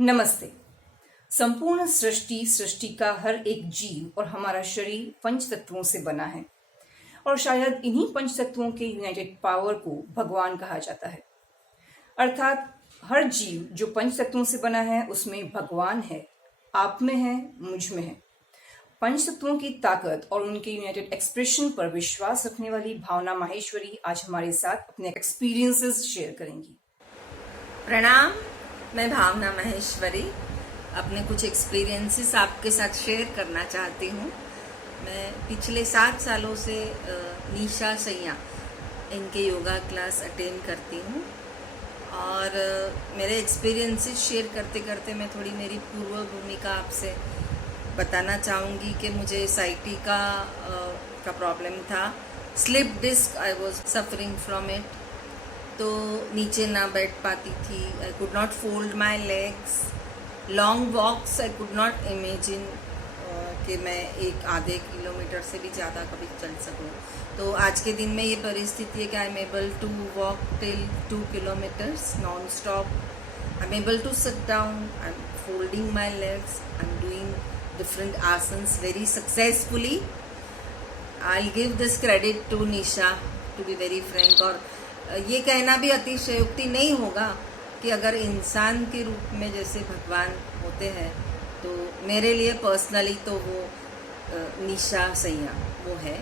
नमस्ते। संपूर्ण सृष्टि का हर एक जीव और हमारा शरीर पंच तत्वों से बना है और शायद इन्हीं पंच तत्वों के यूनाइटेड पावर को भगवान कहा जाता है। अर्थात हर जीव जो पंच तत्वों से बना है उसमें भगवान है, आप में है, मुझ में है। पंच तत्वों की ताकत और उनके यूनाइटेड एक्सप्रेशन पर विश्वास रखने वाली भावना माहेश्वरी आज हमारे साथ अपने एक्सपीरियंसेस शेयर करेंगी। प्रणाम, मैं भावना माहेश्वरी अपने कुछ एक्सपीरियंसेस आपके साथ शेयर करना चाहती हूँ। मैं पिछले 7 सालों से निशा सैया इनके योगा क्लास अटेंड करती हूँ और मेरे एक्सपीरियंसेस शेयर करते करते मैं थोड़ी मेरी पूर्व भूमिका आपसे बताना चाहूँगी कि मुझे एसआईटी का प्रॉब्लम था। Slip disc I was suffering from it. तो नीचे ना बैठ पाती थी। I could not fold my legs. Long walks I could not imagine कि मैं एक आधे किलोमीटर से भी ज़्यादा कभी चल सकूं। तो आज के दिन में ये परिस्थिति है कि I am able to walk till 2 kilometres non stop. I am able to sit down, I am folding my legs, I am doing different asanas very successfully. I will give this credit to Nisha, to be very frank. और ये कहना भी अतिशयोक्ति नहीं होगा कि अगर इंसान के रूप में जैसे भगवान होते हैं तो मेरे लिए पर्सनली तो वो निशा सैया वो है।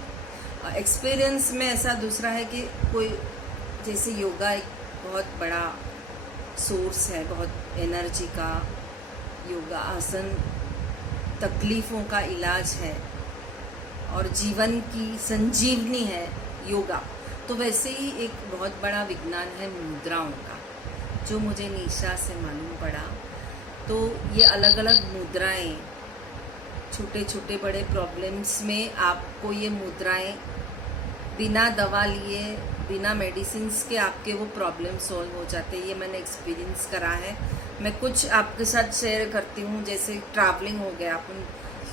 एक्सपीरियंस में ऐसा दूसरा है कि कोई जैसे योगा एक बहुत बड़ा सोर्स है, बहुत एनर्जी का। योगा आसन तकलीफ़ों का इलाज है और जीवन की संजीवनी है योगा। तो वैसे ही एक बहुत बड़ा विज्ञान है मुद्राओं का, जो मुझे निशा से मालूम पड़ा। तो ये अलग अलग मुद्राएं, छोटे छोटे बड़े प्रॉब्लम्स में आपको ये मुद्राएं बिना दवा लिए, बिना मेडिसिन्स के आपके वो प्रॉब्लम सॉल्व हो जाते हैं। ये मैंने एक्सपीरियंस करा है। मैं कुछ आपके साथ शेयर करती हूँ। जैसे ट्रैवलिंग हो गया,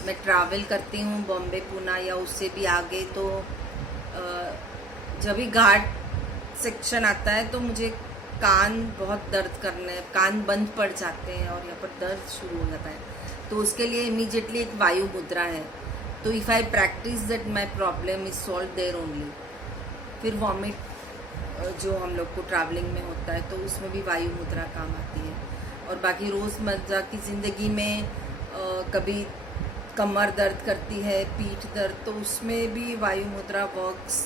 मैं ट्रैवल करती हूँ बॉम्बे, पूना या उससे भी आगे। तो जब भी घाट सेक्शन आता है तो मुझे कान बहुत दर्द करने, कान बंद पड़ जाते हैं और यहाँ पर दर्द शुरू हो जाता है। तो उसके लिए इमीडिएटली एक वायु मुद्रा है। तो if I practice that my problem is solve their only. फिर वॉमिट जो हम लोग को ट्रैवलिंग में होता है तो उसमें भी वायु मुद्रा काम आती है। और बाकी रोज़मर्रा की ज़िंदगी में कभी कमर दर्द करती है, पीठ दर्द, तो उसमें भी वायु मुद्रा works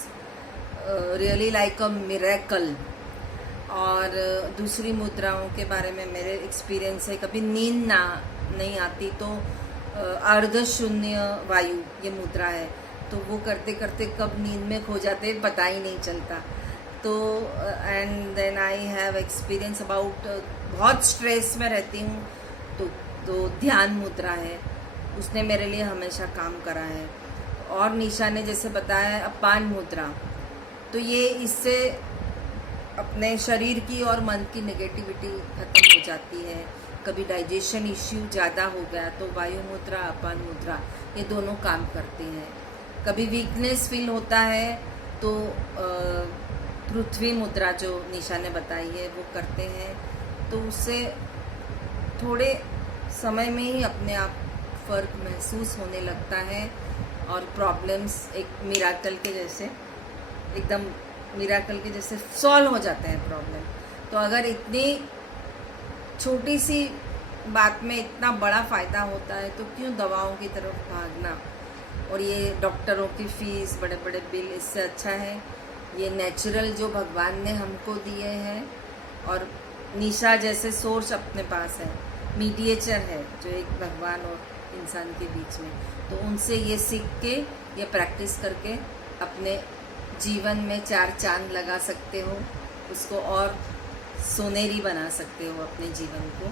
really like a miracle. और दूसरी मुद्राओं के बारे में मेरे एक्सपीरियंस है, कभी नींद नहीं आती तो अर्ध शून्य वायु ये मुद्रा है। तो वो करते करते कब नींद में खो जाते पता ही नहीं चलता। तो and then I have experience about बहुत स्ट्रेस में रहती हूँ तो ध्यान मुद्रा है, उसने मेरे लिए हमेशा काम करा है। और निशा ने जैसे बताया है अपान मुद्रा, तो ये इससे अपने शरीर की और मन की नेगेटिविटी खत्म हो जाती है। कभी डाइजेशन इश्यू ज़्यादा हो गया तो वायु मुद्रा, अपान मुद्रा ये दोनों काम करती हैं। कभी वीकनेस फील होता है तो पृथ्वी मुद्रा जो निशा ने बताई है वो करते हैं। तो उससे थोड़े समय में ही अपने आप फ़र्क महसूस होने लगता है और प्रॉब्लम्स एक मिराकल के जैसे, एकदम मिराकल के जैसे सॉल्व हो जाते हैं प्रॉब्लम। तो अगर इतनी छोटी सी बात में इतना बड़ा फ़ायदा होता है तो क्यों दवाओं की तरफ भागना और ये डॉक्टरों की फ़ीस, बड़े बड़े बिल। इससे अच्छा है ये नेचुरल जो भगवान ने हमको दिए हैं। और निशा जैसे सोर्स अपने पास है, मीडिएटर है जो एक भगवान और इंसान के बीच में। तो उनसे ये सीख के, ये प्रैक्टिस करके अपने जीवन में 4 चांद लगा सकते हो, उसको और सोनेरी बना सकते हो अपने जीवन को।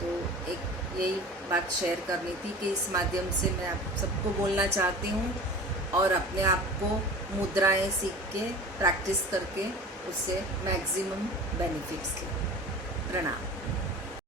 तो एक यही बात शेयर करनी थी कि इस माध्यम से मैं आप सबको बोलना चाहती हूँ और अपने आप को मुद्राएं सीख के प्रैक्टिस करके उससे मैक्सिमम बेनिफिट्स लें। प्रणाम।